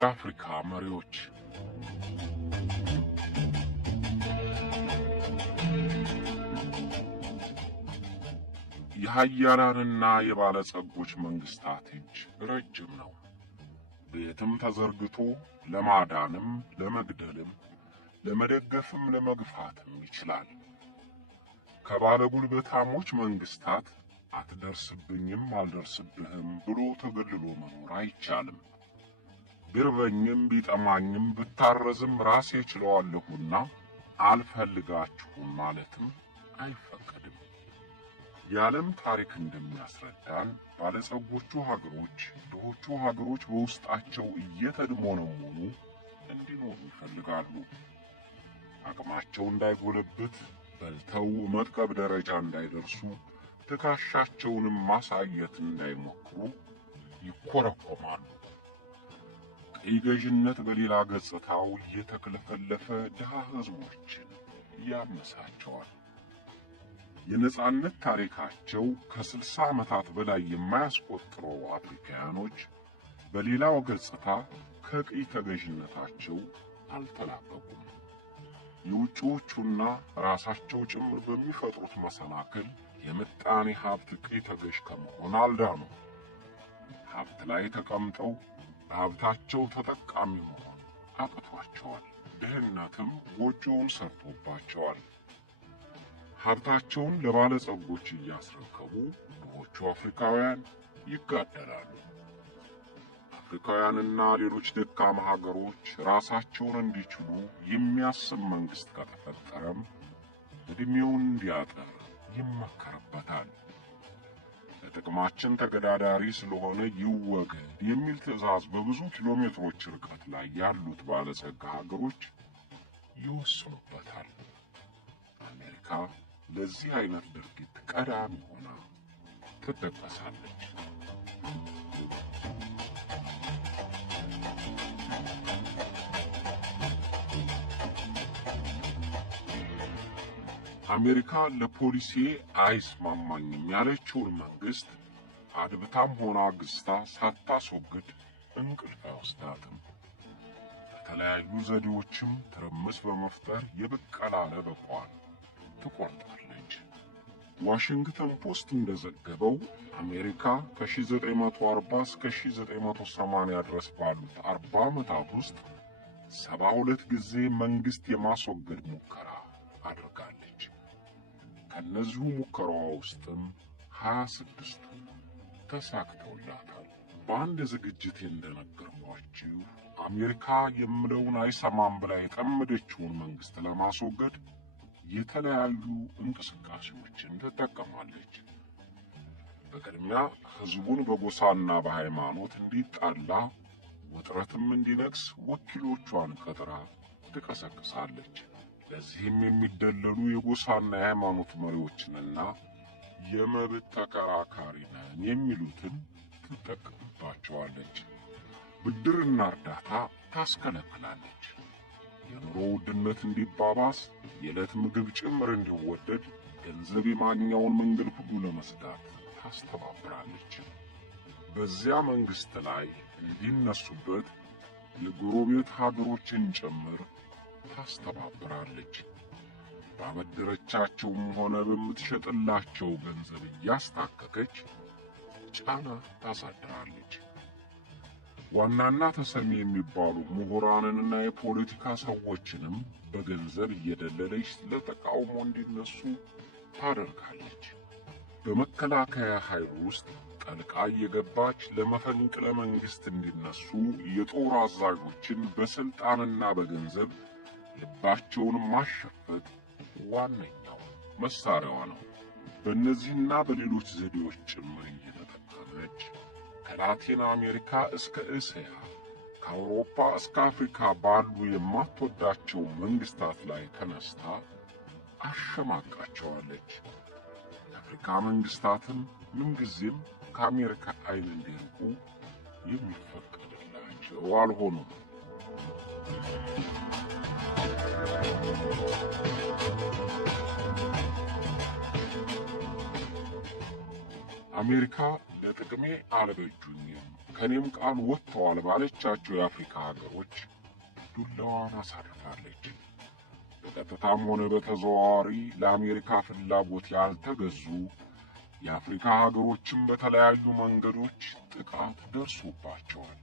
የአፍሪካ መሪዎች የኃያላንና የባለጸጎች መንግስታት እጅ ረጅም ነው። ቤትም ተዘርግቶ ለማዳንም ለመግደልም ለመደገፍም ለመግፋትም ይችላል። ከባለጉልበታሞች መንግስታት አትደርስብኝም አልደርስብህም ብሎ ተገልሎ መኖር አይቻልም። ቢርበኝም ቢጠማኝም ብታረዝም ራሴ እችለዋለሁና አልፈልጋችሁም ማለትም አይፈቀድም። የዓለም ታሪክ እንደሚያስረዳን ባለጸጎቹ ሀገሮች ድሆቹ ሀገሮች በውስጣቸው እየተድሞነሞኑ እንዲኖሩ ይፈልጋሉ። አቅማቸው እንዳይጎለብት በልተው መጥቀብ ደረጃ እንዳይደርሱ ትከሻቸውንም ማሳየት እንዳይሞክሩ ይኮረኮማሉ። ቀይ ገዥነት በሌላ ገጽታው እየተክለፈለፈ ድሃ ህዝቦችን ያመሳቸዋል። የነጻነት ታሪካቸው ከ60 ዓመታት በላይ የማያስቆጥረው አፍሪካውያኖች በሌላው ገጽታ ከቀይ ተገዥነታቸው አልተላቀቁም። የውጭዎቹና ራሳቸው ጭምር በሚፈጥሩት መሰናክል የምጣኔ ሀብት ቀይ ተገዥ ከመሆን አልዳኑ። ሀብት ላይ ተቀምጠው በሀብታቸው ተጠቃሚ መሆን አቅቷቸዋል። ድህነትም ጎጆውን ሰርቶባቸዋል። ሀብታቸውን ለባለጸጎች እያስረከቡ ድሆቹ አፍሪካውያን ይጋደላሉ። አፍሪካውያንና ሌሎች ደካማ ሀገሮች ራሳቸውን እንዲችሉ የሚያስብ መንግስት ከተፈጠረም እድሜውን እንዲያጠር ይመከርበታል። ለጥቅማችን ተገዳዳሪ ስለሆነ ይወገድ የሚል ትዕዛዝ በብዙ ኪሎ ሜትሮች ርቀት ላይ ያሉት ባለጸጋ ሀገሮች ይወስኑበታል። አሜሪካ ለዚህ አይነት ድርጊት ቀዳሚ ሆና ትጠቀሳለች። አሜሪካ ለፖሊሲ አይስማማኝም ያለችውን መንግስት አድብታም ሆና ግዝታ ሳታስወግድ እንቅልፍ አይወስዳትም። በተለያዩ ዘዴዎችም ትርምስ በመፍጠር የበቀላ ለበቋን ትቆርጣለች። ዋሽንግተን ፖስት እንደዘገበው አሜሪካ ከ1940 እስከ 1980 ድረስ ባሉት 40 ዓመታት ውስጥ 72 ጊዜ መንግስት የማስወገድ ሙከራ አድርጋለች። ከነዚሁ ሙከራዋ ውስጥም 26ቱ ተሳክተውላታል። በአንድ ዝግጅት እንደነገርኳችሁ አሜሪካ የምለውን አይሰማም ብላ የጠመደችውን መንግስት ለማስወገድ የተለያዩ እንቅስቃሴዎችን ትጠቀማለች። በቅድሚያ ህዝቡን በጎሳና በሃይማኖት እንዲጣላ ውጥረትም እንዲነግስ ወኪሎቿን ቀጥራ ትቀሰቅሳለች። ለዚህም የሚደለሉ የጎሳና የሃይማኖት መሪዎችንና የመብት ተከራካሪ ነን የሚሉትን ትጠቀምባቸዋለች። ብድርና እርዳታ ታስከለክላለች። የኑሮ ውድነት እንዲባባስ የዕለት ምግብ ጭምር እንዲወደድ ገንዘብ የማግኛውን መንገድ ሁሉ ለመስዳት ታስተባብራለች። በዚያ መንግስት ላይ እንዲነሱበት የጎረቤት ሀገሮችን ጭምር ታስተባብራለች። ባበደረቻቸውም ሆነ በምትሸጥላቸው ገንዘብ እያስታከከች ጫና ታሳድራለች። ዋናና ተሰሚ የሚባሉ ምሁራንንና የፖለቲካ ሰዎችንም በገንዘብ እየደለለች ለተቃውሞ እንዲነሱ ታደርጋለች። በመከላከያ ኃይል ውስጥ ጠልቃ እየገባች ለመፈንቅለ መንግስት እንዲነሱ የጦር አዛዦችን በስልጣንና በገንዘብ ልባቸውን ማሸፈት ዋነኛው መሳሪያዋ ነው። በእነዚህና በሌሎች ዘዴዎች ጭምር እየተጠቀመች ከላቲን አሜሪካ እስከ እስያ ከአውሮፓ እስከ አፍሪካ ባሉ የማትወዳቸው መንግስታት ላይ ተነስታ አሸማቃቸዋለች። የአፍሪካ መንግስታትም ምንጊዜም ከአሜሪካ አይን እንዲርቁ የሚፈቀድላቸው አልሆኑም። አሜሪካ ለጥቅሜ አልበጁኝም ከኔም ቃል ወጥተዋል ባለቻቸው የአፍሪካ ሀገሮች ዱላዋን አሳርፋለች። በቀጥታም ሆነ በተዘዋዋሪ ለአሜሪካ ፍላጎት ያልተገዙ የአፍሪካ ሀገሮችም በተለያዩ መንገዶች ጥቃት ደርሶባቸዋል።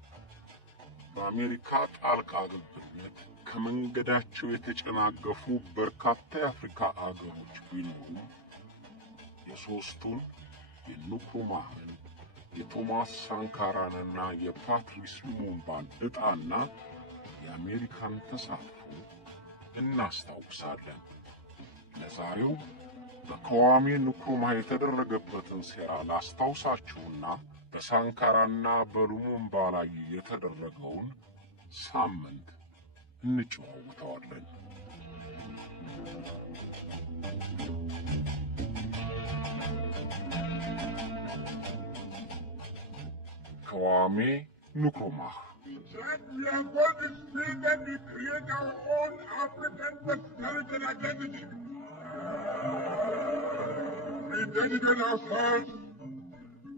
በአሜሪካ ጣልቃ ገብነት ከመንገዳቸው የተጨናገፉ በርካታ የአፍሪካ አገሮች ቢኖሩም የሶስቱን የንክሩማህን፣ የቶማስ ሳንካራንና የፓትሪስ ሉሙምባን ዕጣና የአሜሪካን ተሳትፎ እናስታውሳለን። ለዛሬው በክዋሜ ንክሩማህ የተደረገበትን ሴራ ላስታውሳችሁና በሳንካራና በሉሙምባ ላይ የተደረገውን ሳምንት እንጨዋወተዋለን። ክዋሜ ንክሩማህ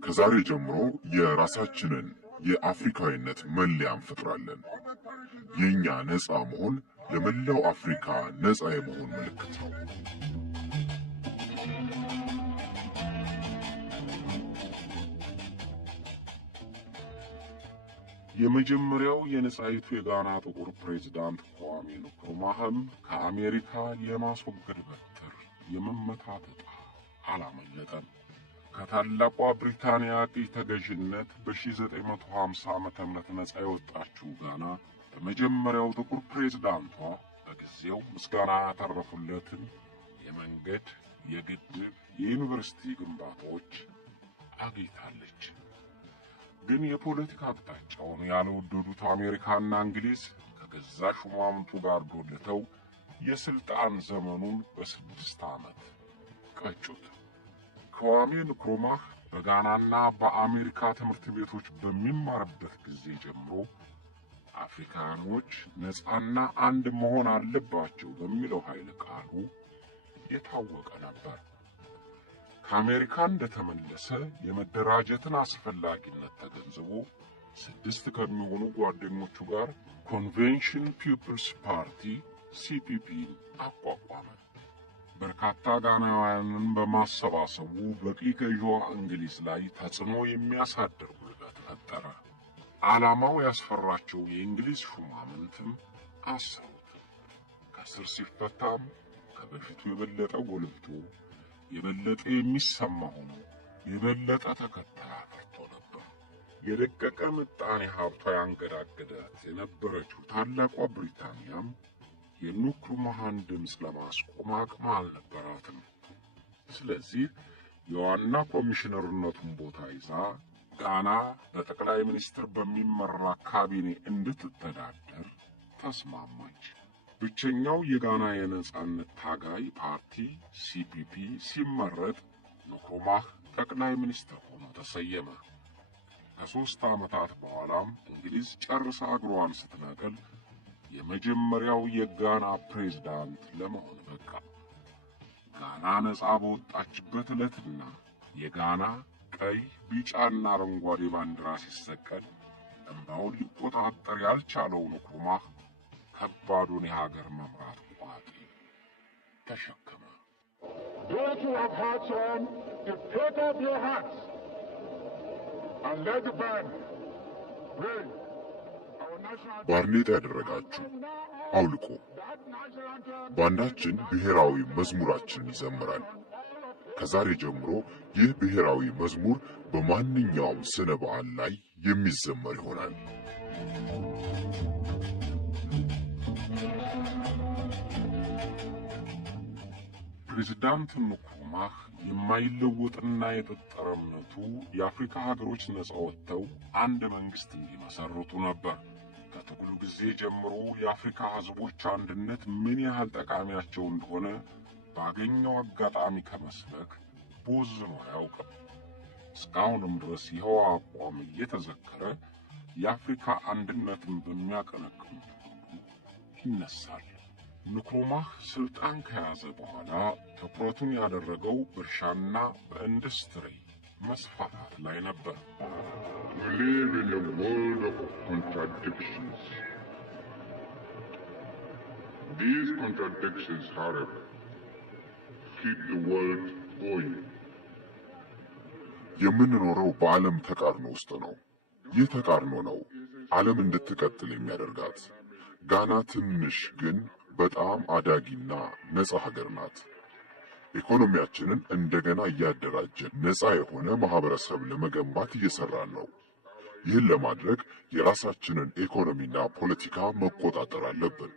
ከዛሬ ጀምሮ የራሳችንን የአፍሪካዊነት መለያ እንፈጥራለን። የኛ ነፃ መሆን ለመላው አፍሪካ ነፃ የመሆን ምልክት ነው። የመጀመሪያው የነጻይቱ የጋና ጥቁር ፕሬዝዳንት ክዋሜ ንክሩማህም ከአሜሪካ የማስወገድ በትር የመመታት ዕጣ አላመለጠም። ከታላቋ ብሪታንያ ቅኝ ተገዥነት በ1950 ዓመተ ምህረት ነጻ የወጣችው ጋና በመጀመሪያው ጥቁር ፕሬዝዳንቷ በጊዜው ምስጋና ያተረፉለትን የመንገድ፣ የግድብ፣ የዩኒቨርሲቲ ግንባታዎች አግኝታለች። ግን የፖለቲካ አቅጣጫውን ያልወደዱት አሜሪካና እንግሊዝ ከገዛ ሹማምንቱ ጋር ዶልተው የስልጣን ዘመኑን በ6 ዓመት ቀጩት። ክዋሜ ንክሩማህ በጋናና በአሜሪካ ትምህርት ቤቶች በሚማርበት ጊዜ ጀምሮ አፍሪካኖች ነፃና አንድ መሆን አለባቸው በሚለው ኃይለ ቃሉ የታወቀ ነበር። ከአሜሪካ እንደተመለሰ የመደራጀትን አስፈላጊነት ተገንዝቦ 6 ከሚሆኑ ጓደኞቹ ጋር ኮንቬንሽን ፒፕልስ ፓርቲ ሲፒፒን አቋቋመ። በርካታ ጋናውያንን በማሰባሰቡ በቅኝ ገዢዋ እንግሊዝ ላይ ተጽዕኖ የሚያሳድር ጉልበት ፈጠረ። ዓላማው ያስፈራቸው የእንግሊዝ ሹማምንትም አሰሩት። ከስር ሲፈታም ከበፊቱ የበለጠ ጎልብቶ የበለጠ የሚሰማ ሆኖ የበለጠ ተከታይ አፍርቶ ነበር። የደቀቀ ምጣኔ ሀብቷ ያንገዳገዳት የነበረችው ታላቋ ብሪታንያም የንክሩማህን ድምፅ ለማስቆም አቅም አልነበራትም። ስለዚህ የዋና ኮሚሽነርነቱን ቦታ ይዛ ጋና በጠቅላይ ሚኒስትር በሚመራ ካቢኔ እንድትተዳደር ተስማማች። ብቸኛው የጋና የነጻነት ታጋይ ፓርቲ ሲፒፒ ሲመረጥ ንክሩማህ ጠቅላይ ሚኒስትር ሆኖ ተሰየመ። ከ3 ዓመታት በኋላም እንግሊዝ ጨርሳ እግሯን ስትነቅል የመጀመሪያው የጋና ፕሬዝዳንት ለመሆን በቃ። ጋና ነጻ በወጣችበት ዕለትና የጋና ቀይ፣ ቢጫና አረንጓዴ ባንዲራ ሲሰቀል እንባውን ሊቆጣጠር ያልቻለው ንክሩማህ ከባዱን የሀገር መምራት ቋጥ ተሸከመ። ባርኔጣ ያደረጋችሁ አውልቁ። ባንዳችን ብሔራዊ መዝሙራችንን ይዘምራል። ከዛሬ ጀምሮ ይህ ብሔራዊ መዝሙር በማንኛውም ስነ በዓል ላይ የሚዘመር ይሆናል። ፕሬዝዳንት ንክሩማህ የማይለወጥና የጠጠረ እምነቱ የአፍሪካ ሀገሮች ነጻ ወጥተው አንድ መንግስት እንዲመሰርቱ ነበር። ከትግሉ ጊዜ ጀምሮ የአፍሪካ ህዝቦች አንድነት ምን ያህል ጠቃሚያቸው እንደሆነ ባገኘው አጋጣሚ ከመስበክ ቦዝኖ አያውቅም። እስካሁንም ድረስ ይኸው አቋም እየተዘከረ የአፍሪካ አንድነትን በሚያቀነቅኑት ሁሉ ይነሳል። ንክሩማህ ስልጣን ከያዘ በኋላ ትኩረቱን ያደረገው በእርሻና በኢንዱስትሪ መስፋፋት ላይ ነበር። We live in a world of contradictions. These contradictions, however, keep the world going. የምንኖረው በዓለም ተቃርኖ ውስጥ ነው። ይህ ተቃርኖ ነው ዓለም እንድትቀጥል የሚያደርጋት። ጋና ትንሽ ግን በጣም አዳጊና ነፃ ሀገር ናት። ኢኮኖሚያችንን እንደገና እያደራጀን ነፃ የሆነ ማህበረሰብ ለመገንባት እየሰራን ነው። ይህን ለማድረግ የራሳችንን ኢኮኖሚና ፖለቲካ መቆጣጠር አለብን።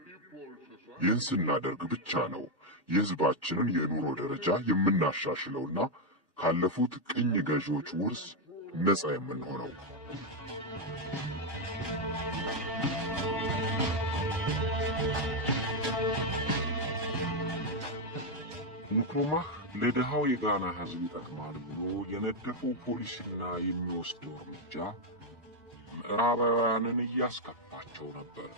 ይህን ስናደርግ ብቻ ነው የህዝባችንን የኑሮ ደረጃ የምናሻሽለውና ካለፉት ቅኝ ገዢዎች ውርስ ነፃ የምንሆነው። ንክሩማህ ለድሃው የጋና ህዝብ ይጠቅማል ብሎ የነደፈው ፖሊሲና የሚወስደው እርምጃ ምዕራባውያንን እያስከፋቸው ነበር።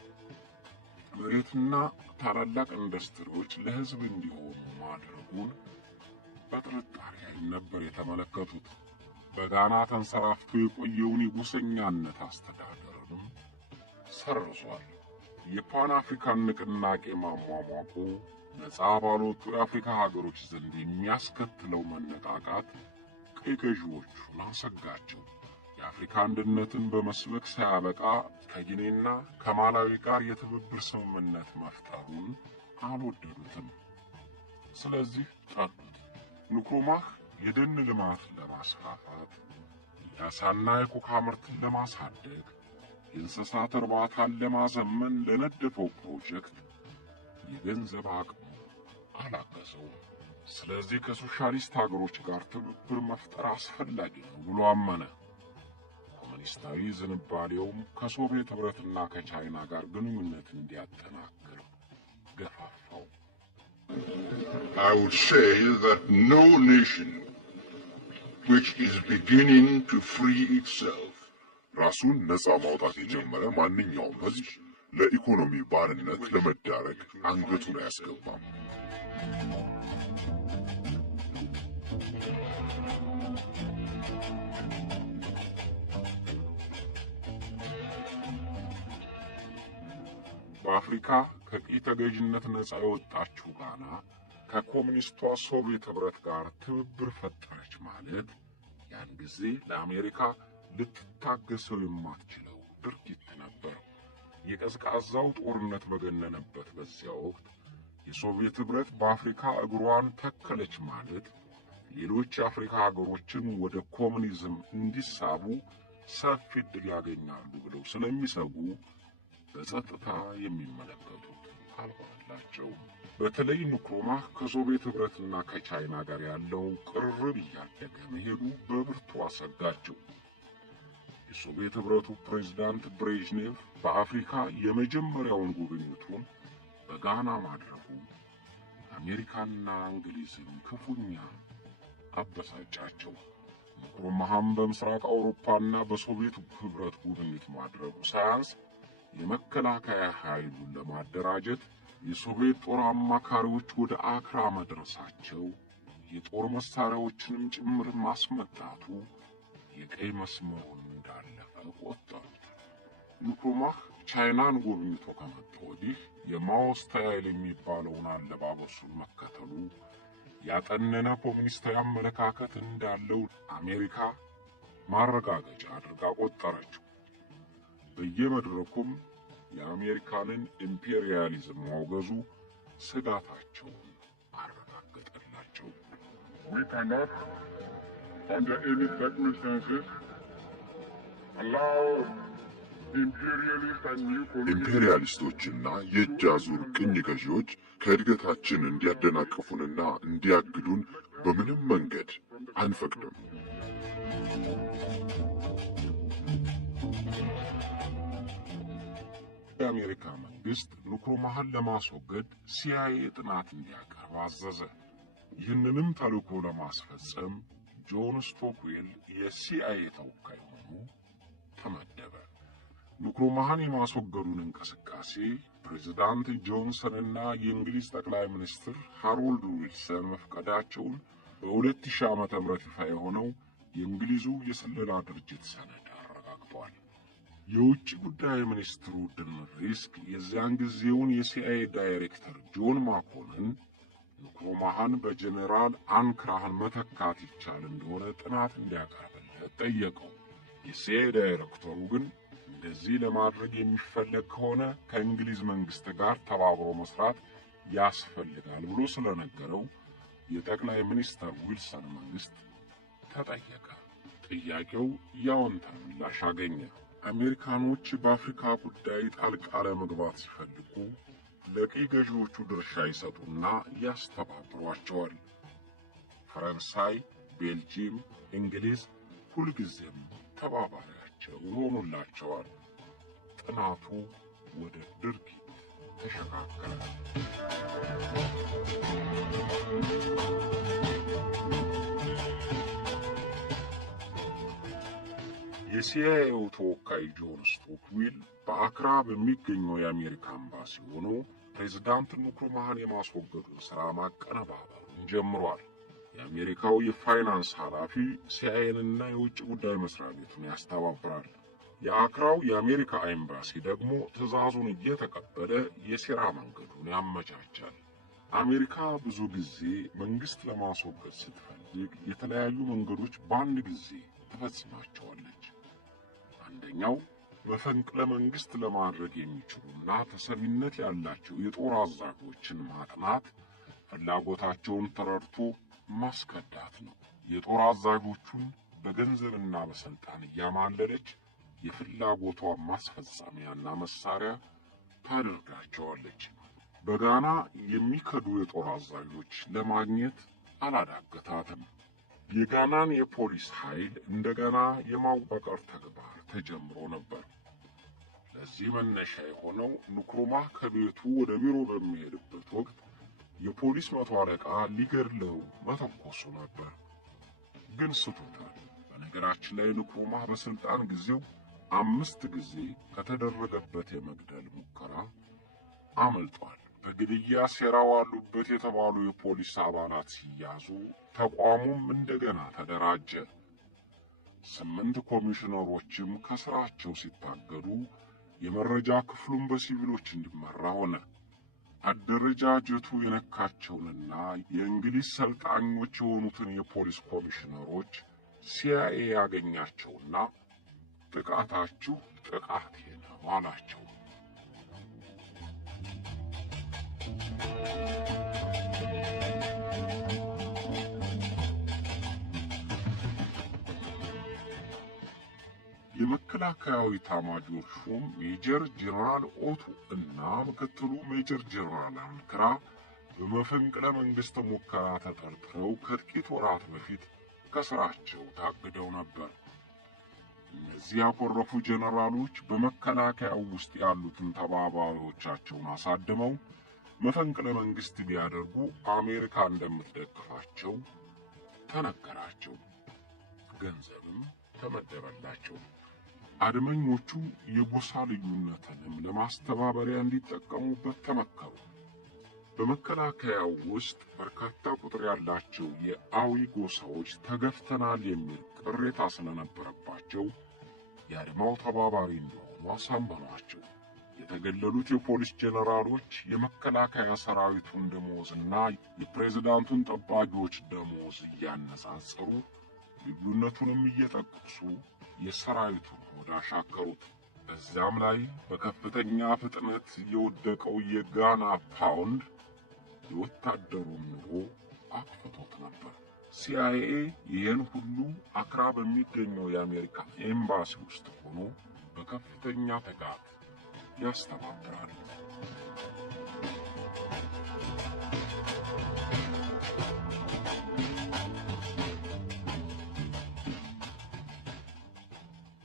መሬትና ታላላቅ ኢንዱስትሪዎች ለህዝብ እንዲሆኑ ማድረጉን በጥርጣሬ ነበር የተመለከቱት። በጋና ተንሰራፍቶ የቆየውን የጎሰኛነት አስተዳደርንም ሰርዟል። የፓን አፍሪካን ንቅናቄ ማሟሟቁ ነፃ ባልወጡ የአፍሪካ ሀገሮች ዘንድ የሚያስከትለው መነቃቃት ቀይ ገዢዎቹን አሰጋቸው። የአፍሪካ አንድነትን በመስበክ ሳያበቃ ከጊኔና ከማላዊ ጋር የትብብር ስምምነት መፍጠሩን አልወደዱትም። ስለዚህ ጠሉት። ንክሩማህ የደን ልማት ለማስፋፋት፣ የአሳና የኮካ ምርትን ለማሳደግ፣ የእንስሳት እርባታን ለማዘመን ለነደፈው ፕሮጀክት የገንዘብ አቅሙ አላገዘውም። ስለዚህ ከሶሻሊስት ሀገሮች ጋር ትብብር መፍጠር አስፈላጊ ነው ብሎ አመነ። ኮሙኒስታዊ ዝንባሌውም ከሶቪየት ኅብረትና ከቻይና ጋር ግንኙነት እንዲያጠናክር ገፋፋው። I would say that no nation which is beginning to free itself ራሱን ነፃ ማውጣት የጀመረ ማንኛውም ህዝብ ለኢኮኖሚ ባርነት ለመዳረግ አንገቱን አያስገባም። በአፍሪካ ከቅኝ ተገዥነት ነፃ የወጣችው ጋና ከኮሙኒስቷ ሶቪየት ኅብረት ጋር ትብብር ፈጠረች ማለት ያን ጊዜ ለአሜሪካ ልትታገሰው የማትችለው ድርጊት ነበር። የቀዝቃዛው ጦርነት በገነነበት በዚያ ወቅት የሶቪየት ኅብረት በአፍሪካ እግሯን ተከለች ማለት ሌሎች የአፍሪካ ሀገሮችን ወደ ኮሙኒዝም እንዲሳቡ ሰፊ ዕድል ያገኛሉ ብለው ስለሚሰጉ በጸጥታ የሚመለከቱት አልሆነላቸው። በተለይ ንክሩማህ ከሶቪየት ኅብረትና ከቻይና ጋር ያለው ቅርርብ እያደገ መሄዱ በብርቱ አሰጋቸው። የሶቪየት ኅብረቱ ፕሬዝዳንት ብሬዥኔቭ በአፍሪካ የመጀመሪያውን ጉብኝቱን በጋና ማድረጉ አሜሪካና እንግሊዝን ክፉኛ አበሳጫቸው። ንክሩማህም በምስራቅ አውሮፓና በሶቪየት ኅብረት ጉብኝት ማድረጉ ሳያንስ የመከላከያ ኃይሉን ለማደራጀት የሶቪየት ጦር አማካሪዎች ወደ አክራ መድረሳቸው የጦር መሳሪያዎችንም ጭምር ማስመጣቱ የቀይ መስመሩን እንዳለፈ ቆጠሩት። ንክሩማህ ቻይናን ጎብኝቶ ከመጣ ወዲህ የማኦ ስታይል የሚባለውን አለባበሱን መከተሉ ያጠነነ ኮሙኒስታዊ አመለካከት እንዳለው አሜሪካ ማረጋገጫ አድርጋ ቆጠረችው። በየመድረኩም የአሜሪካንን ኢምፔሪያሊዝም ማውገዙ ስጋታቸውን አረጋገጠላቸው። we cannot, under any circumstances, allow imperialist and new colonial ኢምፔሪያሊስቶችና የእጅ አዙር ቅኝ ገዢዎች ከእድገታችን እንዲያደናቅፉንና እንዲያግዱን በምንም መንገድ አንፈቅድም። የአሜሪካ መንግስት ንክሩማህን ለማስወገድ ሲአይኤ ጥናት እንዲያቀርብ አዘዘ። ይህንንም ተልዕኮ ለማስፈጸም ጆን ስቶክዌል የሲአይኤ ተወካይ ሆኖ ተመደበ። ንክሩማህን የማስወገዱን እንቅስቃሴ ፕሬዝዳንት ጆንሰንና የእንግሊዝ ጠቅላይ ሚኒስትር ሃሮልድ ዊልሰን መፍቀዳቸውን በ2000 ዓ.ም ይፋ የሆነው የእንግሊዙ የስለላ ድርጅት ሰነድ አረጋግጧል። የውጭ ጉዳይ ሚኒስትሩ ዲን ሪስክ የዚያን ጊዜውን የሲአይኤ ዳይሬክተር ጆን ማኮንን ንክሩማህን በጀኔራል አንክራህን መተካት ይቻል እንደሆነ ጥናት እንዲያቀርብለት ጠየቀው። የሲአይኤ ዳይሬክተሩ ግን እንደዚህ ለማድረግ የሚፈለግ ከሆነ ከእንግሊዝ መንግስት ጋር ተባብሮ መስራት ያስፈልጋል ብሎ ስለነገረው የጠቅላይ ሚኒስትር ዊልሰን መንግስት ተጠየቀ። ጥያቄው ያወንታ ምላሽ አገኘ። አሜሪካኖች በአፍሪካ ጉዳይ ጣልቃ ለመግባት ሲፈልጉ ለቀይ ገዢዎቹ ድርሻ ይሰጡና ያስተባብሯቸዋል። ፈረንሳይ፣ ቤልጂየም፣ እንግሊዝ ሁልጊዜም ተባባሪያቸው ይሆኑላቸዋል። ጥናቱ ወደ ድርጊት ተሸጋገረ። የሲአይኤው ተወካይ ጆን ስቶክዊል በአክራ በሚገኘው የአሜሪካ ኤምባሲ ሆኖ ፕሬዝዳንት ንክሩማህን የማስወገዱን ሥራ ማቀነባበሩን ጀምሯል። የአሜሪካው የፋይናንስ ኃላፊ ሲአይኤንና የውጭ ጉዳይ መስሪያ ቤቱን ያስተባብራል። የአክራው የአሜሪካ ኤምባሲ ደግሞ ትዕዛዙን እየተቀበለ የሴራ መንገዱን ያመቻቻል። አሜሪካ ብዙ ጊዜ መንግስት ለማስወገድ ስትፈልግ የተለያዩ መንገዶች በአንድ ጊዜ ትፈጽማቸዋለች። አንደኛው መፈንቅለ መንግስት ለማድረግ የሚችሉና ተሰሚነት ያላቸው የጦር አዛዦችን ማጥናት፣ ፍላጎታቸውን ተረድቶ ማስከዳት ነው። የጦር አዛዦቹን በገንዘብና በስልጣን እያማለለች የፍላጎቷን ማስፈጸሚያና መሳሪያ ታደርጋቸዋለች። በጋና የሚከዱ የጦር አዛዦች ለማግኘት አላዳገታትም። የጋናን የፖሊስ ኃይል እንደገና የማዋቀር ተግባር ተጀምሮ ነበር። ለዚህ መነሻ የሆነው ንክሩማህ ከቤቱ ወደ ቢሮ በሚሄድበት ወቅት የፖሊስ መቶ አለቃ ሊገድለው መተኮሱ ነበር። ግን ስቶታል። በነገራችን ላይ ንክሩማህ በስልጣን ጊዜው 5 ጊዜ ከተደረገበት የመግደል ሙከራ አመልጧል። በግድያ ሴራው አሉበት የተባሉ የፖሊስ አባላት ሲያዙ ተቋሙም እንደገና ተደራጀ። 8 ኮሚሽነሮችም ከስራቸው ሲታገዱ የመረጃ ክፍሉን በሲቪሎች እንዲመራ ሆነ። አደረጃጀቱ የነካቸውንና የእንግሊዝ ሰልጣኞች የሆኑትን የፖሊስ ኮሚሽነሮች ሲአይኤ ያገኛቸውና ጥቃታችሁ ጥቃቴ ነው አላቸው። የመከላከያው ኤታማዦር ሹም ሜጀር ጀነራል ኦቶ እና ምክትሉ ሜጀር ጀነራል አንክራ በመፈንቅለ መንግስት ሙከራ ተጠርጥረው ከጥቂት ወራት በፊት ከስራቸው ታግደው ነበር። እነዚህ ያኮረፉ ጀነራሎች በመከላከያው ውስጥ ያሉትን ተባባሪዎቻቸውን አሳድመው መፈንቅለ መንግስት ቢያደርጉ አሜሪካ እንደምትደግፋቸው ተነገራቸው። ገንዘብም ተመደበላቸው። አድመኞቹ የጎሳ ልዩነትንም ለማስተባበሪያ እንዲጠቀሙበት ተመከሩ። በመከላከያው ውስጥ በርካታ ቁጥር ያላቸው የአዊ ጎሳዎች ተገፍተናል የሚል ቅሬታ ስለነበረባቸው የአድማው ተባባሪ እንደሆኑ አሳመኗቸው። የተገለሉት የፖሊስ ጄኔራሎች የመከላከያ ሰራዊቱን ደሞዝና የፕሬዝዳንቱን ጠባቂዎች ደሞዝ እያነጻጸሩ ልዩነቱንም እየጠቀሱ የሰራዊቱን ሆድ አሻከሩት። በዚያም ላይ በከፍተኛ ፍጥነት የወደቀው የጋና ፓውንድ የወታደሩን ኑሮ አክፍቶት ነበር። ሲአይኤ ይህን ሁሉ አክራ በሚገኘው የአሜሪካ ኤምባሲ ውስጥ ሆኖ በከፍተኛ ትጋት ያስተባብራል።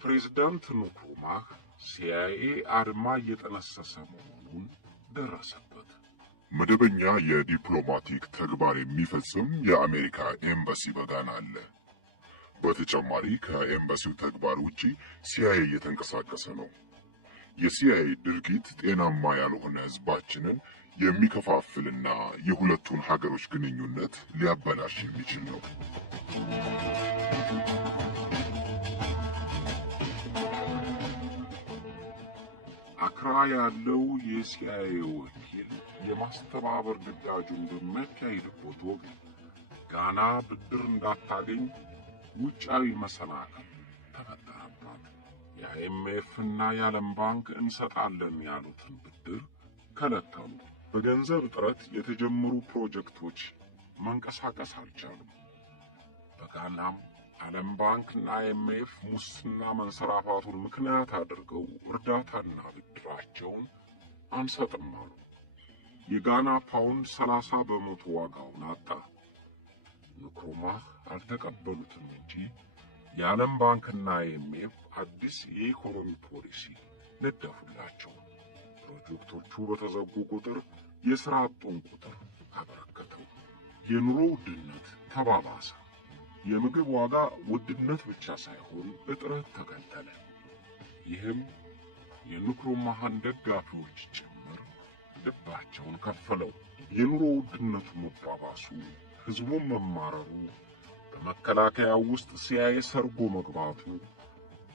ፕሬዝዳንት ንክሩማህ ሲአይኤ አድማ እየጠነሰሰ መሆኑን ደረሰበት። መደበኛ የዲፕሎማቲክ ተግባር የሚፈጽም የአሜሪካ ኤምባሲ በጋና አለ። በተጨማሪ ከኤምባሲው ተግባር ውጪ ሲአይኤ እየተንቀሳቀሰ ነው። የሲአይኤ ድርጊት ጤናማ ያልሆነ ህዝባችንን የሚከፋፍልና የሁለቱን ሀገሮች ግንኙነት ሊያበላሽ የሚችል ነው። አክራ ያለው የሲአይኤ ወኪል የማስተባበር ግዳጁን በሚያካሂድበት ወቅት ጋና ብድር እንዳታገኝ ውጫዊ መሰናክል ተፈጠረባት። የአይኤምኤፍና የዓለም ባንክ እንሰጣለን ያሉትን ብድር ከለከሉ። በገንዘብ እጥረት የተጀመሩ ፕሮጀክቶች መንቀሳቀስ አልቻሉም። በጋናም ዓለም ባንክና አይኤምኤፍ ሙስና መንሰራፋቱን ምክንያት አድርገው እርዳታና ብድራቸውን አንሰጥም አሉ። የጋና ፓውንድ 30 በመቶ ዋጋውን አጣ። ንክሩማህ አልተቀበሉትም እንጂ የዓለም ባንክና አይኤምኤፍ አዲስ የኢኮኖሚ ፖሊሲ ነደፉላቸው። ፕሮጀክቶቹ በተዘጉ ቁጥር የሥራ አጡን ቁጥር አበረከተው። የኑሮ ውድነት ተባባሰ። የምግብ ዋጋ ውድነት ብቻ ሳይሆን እጥረት ተከተለ። ይህም የንክሩማህን ደጋፊዎች ጭምር ልባቸውን ከፈለው። የኑሮ ውድነቱ መባባሱ፣ ሕዝቡን መማረሩ፣ በመከላከያው ውስጥ ሲአይኤ ሰርጎ መግባቱ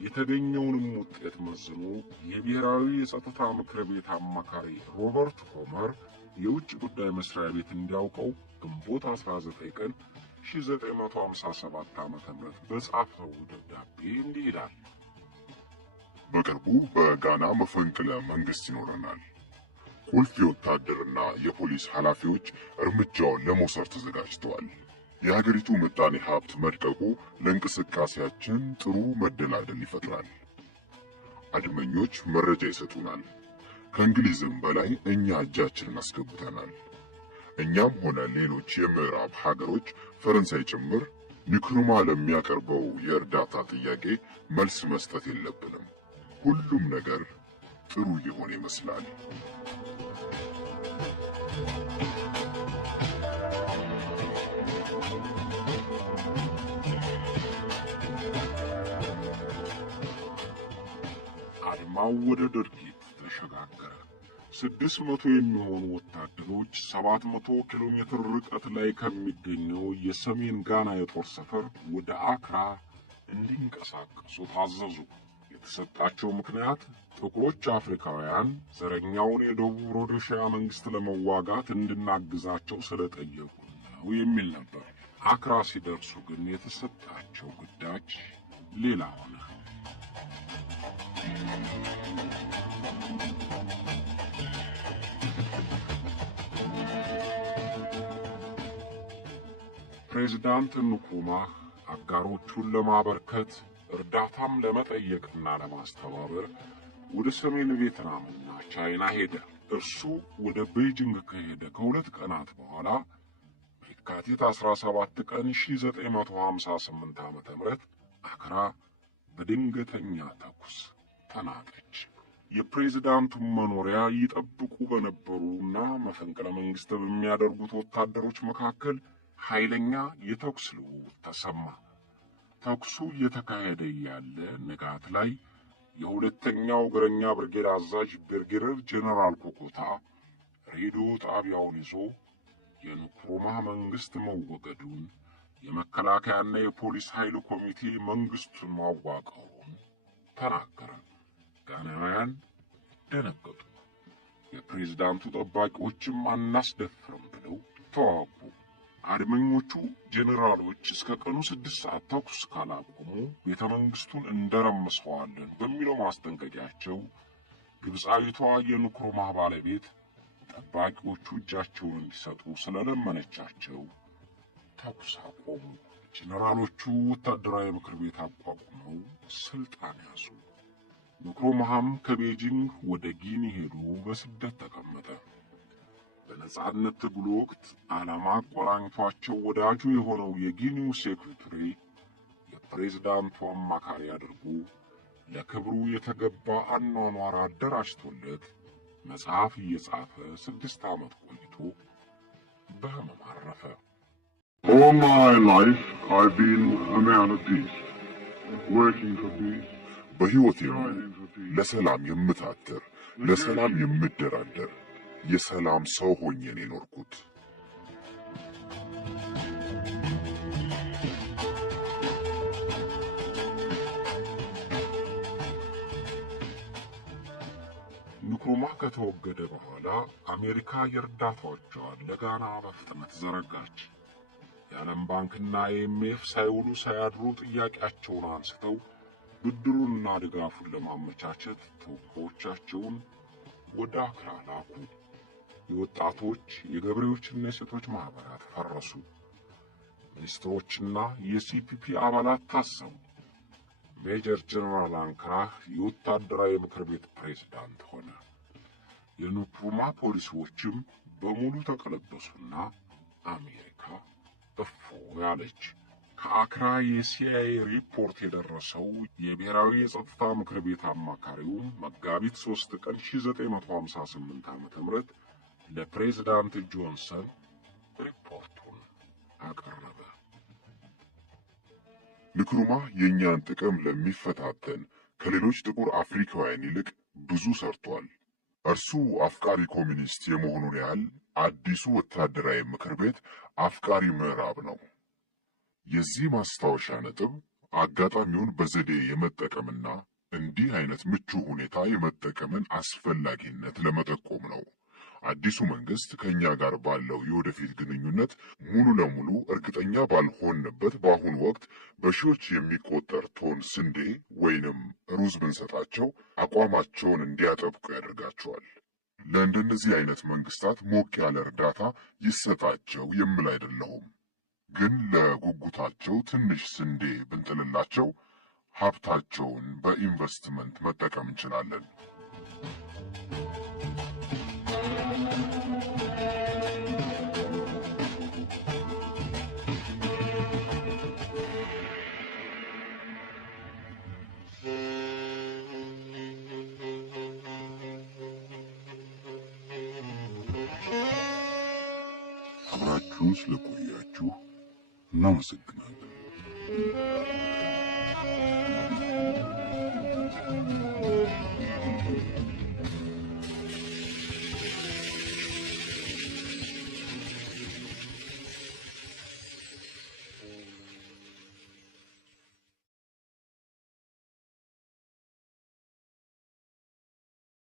የተገኘውንም ውጤት መዝኖ የብሔራዊ የጸጥታ ምክር ቤት አማካሪ ሮበርት ኮመር የውጭ ጉዳይ መስሪያ ቤት እንዲያውቀው ግንቦት 19 ቀን 1957 ዓ.ም በጻፈው ደብዳቤ እንዲህ ይላል። በቅርቡ በጋና መፈንቅለ መንግስት ይኖረናል። ቁልፍ የወታደርና የፖሊስ ኃላፊዎች እርምጃውን ለመውሰድ ተዘጋጅተዋል። የሀገሪቱ ምጣኔ ሀብት መድቀቁ ለእንቅስቃሴያችን ጥሩ መደላደል ይፈጥራል። አድመኞች መረጃ ይሰጡናል። ከእንግሊዝም በላይ እኛ እጃችንን አስገብተናል። እኛም ሆነ ሌሎች የምዕራብ ሀገሮች ፈረንሳይ ጭምር ንክሩማህ ለሚያቀርበው የእርዳታ ጥያቄ መልስ መስጠት የለብንም። ሁሉም ነገር ጥሩ እየሆነ ይመስላል። አድማው ወደ ድርጊት ተሸጋገረ። 600 የሚሆኑ ወታደሮች 700 ኪሎ ሜትር ርቀት ላይ ከሚገኘው የሰሜን ጋና የጦር ሰፈር ወደ አክራ እንዲንቀሳቀሱ ታዘዙ። የተሰጣቸው ምክንያት ጥቁሮች አፍሪካውያን ዘረኛውን የደቡብ ሮዴሺያ መንግስት ለመዋጋት እንድናግዛቸው ስለጠየቁ ነው የሚል ነበር። አክራ ሲደርሱ ግን የተሰጣቸው ግዳጅ ሌላ ሆነ። ፕሬዝዳንት ንክሩማህ አጋሮቹን ለማበርከት እርዳታም ለመጠየቅና ለማስተባበር ወደ ሰሜን ቪየትናምና ቻይና ሄደ። እርሱ ወደ ቤጂንግ ከሄደ ከሁለት ቀናት በኋላ የካቲት 17 ቀን 1958 ዓ.ም አክራ በድንገተኛ ተኩስ ተናጠች። የፕሬዝዳንቱን መኖሪያ ይጠብቁ በነበሩና መፈንቅለ መንግስት በሚያደርጉት ወታደሮች መካከል ኃይለኛ የተኩስ ልውውጥ ተሰማ። ተኩሱ እየተካሄደ ያለ ንጋት ላይ የሁለተኛው እግረኛ ብርጌድ አዛዥ ብርጌደር ጄኔራል ኮኮታ ሬዲዮ ጣቢያውን ይዞ የንክሩማህ መንግስት መወገዱን፣ የመከላከያና የፖሊስ ኃይል ኮሚቴ መንግስቱን ማዋቀሩን ተናገረ። ጋናውያን ደነገጡ። የፕሬዝዳንቱ ጠባቂዎችም አናስደፍርም ብለው ተዋጉ። አድመኞቹ ጄኔራሎች እስከ ቀኑ 6 ሰዓት ተኩስ ካላቆሙ ቤተ መንግስቱን እንደረምሰዋለን በሚለው ማስጠንቀቂያቸው ግብፃዊቷ የንክሩማህ ባለቤት ጠባቂዎቹ እጃቸውን እንዲሰጡ ስለለመነቻቸው ተኩስ አቆሙ። ጄኔራሎቹ ወታደራዊ ምክር ቤት አቋቁመው ስልጣን ያዙ። ንክሩማህም ከቤጂንግ ወደ ጊኒ ሄዶ በስደት ተቀመጠ። በነጻነት ትግሉ ወቅት ዓላማ አቆራኝቷቸው ወዳጁ የሆነው የጊኒው ሴክሬታሪ የፕሬዝዳንቱ አማካሪ አድርጎ ለክብሩ የተገባ አኗኗር አደራጅቶለት መጽሐፍ እየጻፈ 6 ዓመት ቆይቶ በሕመም አረፈ። All my life I've been a man of peace, working for peace. በሕይወቴም ለሰላም የምታትር ለሰላም የምደራደር የሰላም ሰው ሆኜ ነው የኖርኩት። ንክሩማህ ከተወገደ በኋላ አሜሪካ የእርዳታዎቿን ለጋና በፍጥነት ዘረጋች። የዓለም ባንክና IMF ሳይውሉ ሳያድሩ ጥያቄያቸውን አንስተው ብድሩንና ድጋፉን ለማመቻቸት ተወካዮቻቸውን ወደ አክራ ላኩ። የወጣቶች የገበሬዎችና የሴቶች ማኅበራት ፈረሱ። ሚኒስትሮችና የCPP አባላት ታሰሩ። ሜጀር ጀነራል አንክራህ የወታደራዊ ምክር ቤት ፕሬዝዳንት ሆነ። የንክሩማህ ፖሊሲዎችም በሙሉ ተቀለበሱና አሜሪካ እፎይ አለች። ከአክራ የሲአይኤ ሪፖርት የደረሰው የብሔራዊ የጸጥታ ምክር ቤት አማካሪው መጋቢት 3 ቀን 1958 ዓ.ም ለፕሬዝዳንት ጆንሰን ሪፖርቱን አቀረበ። ንክሩማህ የእኛን ጥቅም ለሚፈታተን ከሌሎች ጥቁር አፍሪካውያን ይልቅ ብዙ ሰርቷል። እርሱ አፍቃሪ ኮሚኒስት የመሆኑን ያህል አዲሱ ወታደራዊ ምክር ቤት አፍቃሪ ምዕራብ ነው። የዚህ ማስታወሻ ነጥብ አጋጣሚውን በዘዴ የመጠቀምና እንዲህ አይነት ምቹ ሁኔታ የመጠቀምን አስፈላጊነት ለመጠቆም ነው። አዲሱ መንግስት ከኛ ጋር ባለው የወደፊት ግንኙነት ሙሉ ለሙሉ እርግጠኛ ባልሆንበት በአሁኑ ወቅት በሺዎች የሚቆጠር ቶን ስንዴ ወይንም ሩዝ ብንሰጣቸው አቋማቸውን እንዲያጠብቁ ያደርጋቸዋል። ለእንደነዚህ አይነት መንግስታት ሞቅ ያለ እርዳታ ይሰጣቸው የምል አይደለሁም። ግን ለጉጉታቸው ትንሽ ስንዴ ብንጥልላቸው ሀብታቸውን በኢንቨስትመንት መጠቀም እንችላለን። አብራችሁን ስለቆያችሁ እናመሰግናለን።